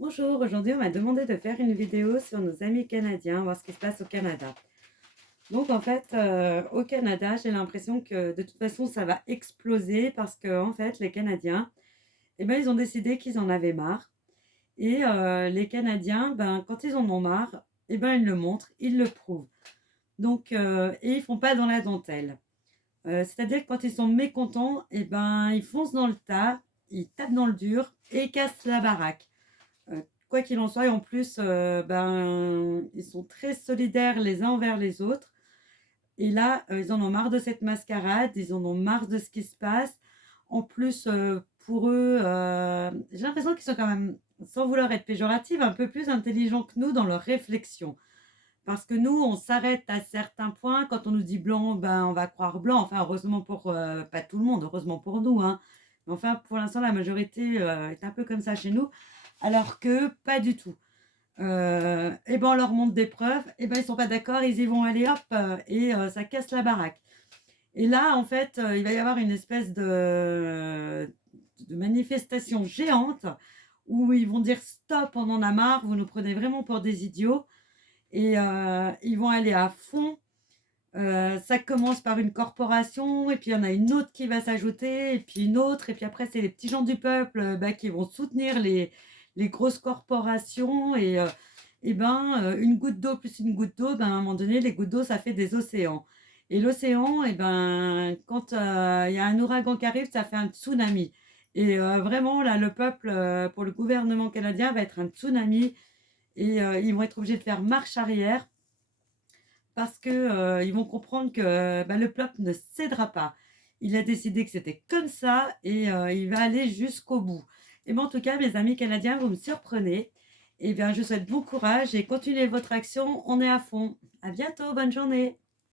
Bonjour, aujourd'hui on m'a demandé de faire une vidéo sur nos amis canadiens, voir ce qui se passe au Canada. Donc en fait, au Canada, j'ai l'impression que de toute façon ça va exploser parce que en fait les Canadiens, eh ben, ils ont décidé qu'ils en avaient marre. Et les Canadiens, ben, quand ils en ont marre, eh ben, ils le montrent, ils le prouvent. Donc, et ils font pas dans la dentelle. C'est-à-dire que quand ils sont mécontents, eh ben, ils foncent dans le tas, ils tapent dans le dur et ils cassent la baraque. Quoi qu'il en soit, et en plus, ben, ils sont très solidaires les uns envers les autres. Et là, ils en ont marre de cette mascarade, ils en ont marre de ce qui se passe. En plus, pour eux, j'ai l'impression qu'ils sont quand même, sans vouloir être péjorative, un peu plus intelligents que nous dans leur réflexion. Parce que nous, on s'arrête à certains points. Quand on nous dit blanc, ben, on va croire blanc. Enfin, heureusement pour, pas tout le monde, heureusement pour nous, hein. Mais enfin, pour l'instant, la majorité est un peu comme ça chez nous. Alors que pas du tout. Et ben on leur montre des preuves, et ben ils sont pas d'accord, ils y vont aller hop, et ça casse la baraque. Et là, en fait, il va y avoir une espèce de manifestation géante où ils vont dire stop, on en a marre, vous nous prenez vraiment pour des idiots. Et ils vont aller à fond. Ça commence par une corporation, et puis il y en a une autre qui va s'ajouter, et puis une autre, et puis après c'est les petits gens du peuple bah, qui vont soutenir les grosses corporations. Et ben, une goutte d'eau plus une goutte d'eau, ben, à un moment donné, les gouttes d'eau, ça fait des océans. Et l'océan, et ben, quand il y a un ouragan qui arrive, ça fait un tsunami. Et vraiment, là, le peuple, pour le gouvernement canadien, va être un tsunami. Et ils vont être obligés de faire marche arrière parce que ils vont comprendre que bah, le peuple ne cédera pas. Il a décidé que c'était comme ça, et il va aller jusqu'au bout. Et ben, en tout cas, mes amis canadiens, vous me surprenez. Et bien, je vous souhaite bon courage et continuez votre action. On est à fond. À bientôt, bonne journée.